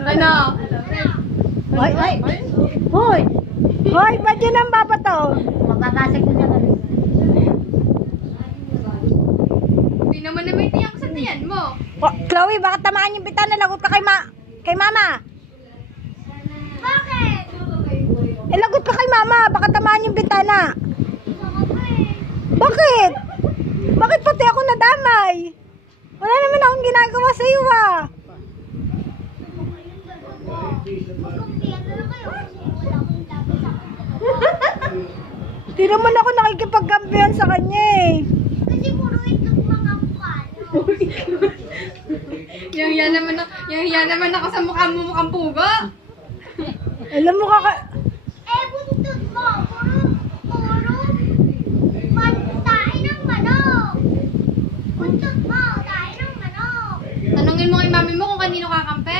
Ano? Hoy, hoy. Hoy. Hoy, ba't yun ang babato? Magkakasag ko sa kanila. Hindi naman na may tiyak sa tiyan mo. Oh, Chloe, baka tamaan yung bitana. Lagot ka kay mama. Bakit? Lagot ka kay mama. Baka tamaan yung bitana. Bakit? Bakit pati ako nadamay? Wala naman akong ginagawa sa iyo ah. Hindi naman ako nakikipagkampihan sa kanya eh. Kasi puro itlog mga mukha. Yung hiya naman ako sa mukha mo mukhang puga. Alam mo Eh, buntod mo. Tae ng manok. Buntod mo, tae ng manok. Tanungin mo kay mami mo kung kanino kakampe.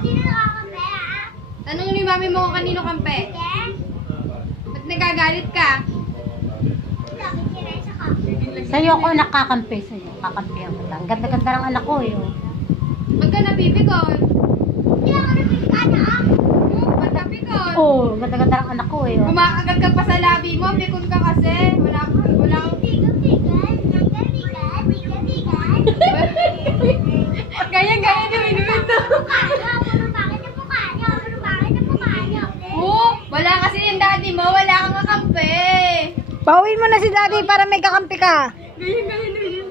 Sino nakakampi, ah? Tanungin mo kay mami mo kung kanino kampe. Yes? Ba't nagagalit ka? Bakit sila sa kampi? sa'yo ako nakakampi sa'yo. Kakampihan ko lang. Ganda-ganda ng anak ko eh. Ba't ka napipikon? Hindi ako napigyan, ah. Ba't napikon? Oo, ganda-ganda ng anak ko eh. Kumakagat ka pa sa labi mo, pikon ka kasi. Wala kang... Bigan. Ganyan, inumin to. Puro bakit ang mukha niyo? Oo, wala kasi yung daddy mo, wala kang kakampi. Pauwiin mo na si daddy para may kakampi ka. Ganyan, inumin.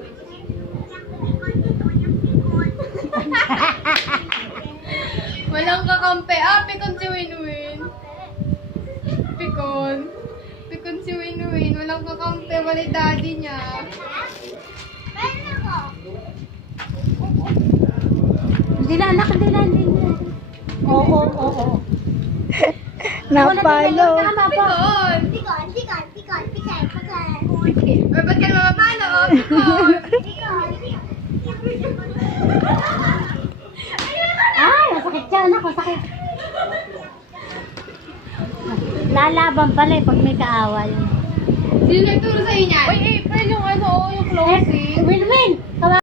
Walang kakampi. Pikon si Winwin. Pikon si Winwin. Walang kakampi. Wala yung daddy niya. Meron ako. Hindi na anak, hindi na. Oo. Pikon. Napalo. Pikon. Ba't ka naman mapalo? Pikon. Ay, masakit siya anak, masakit. Lalaban pala eh pag may kaaway. Sino nagturo sa inyo? Uy, April, yung ano, yung closing. Win-win!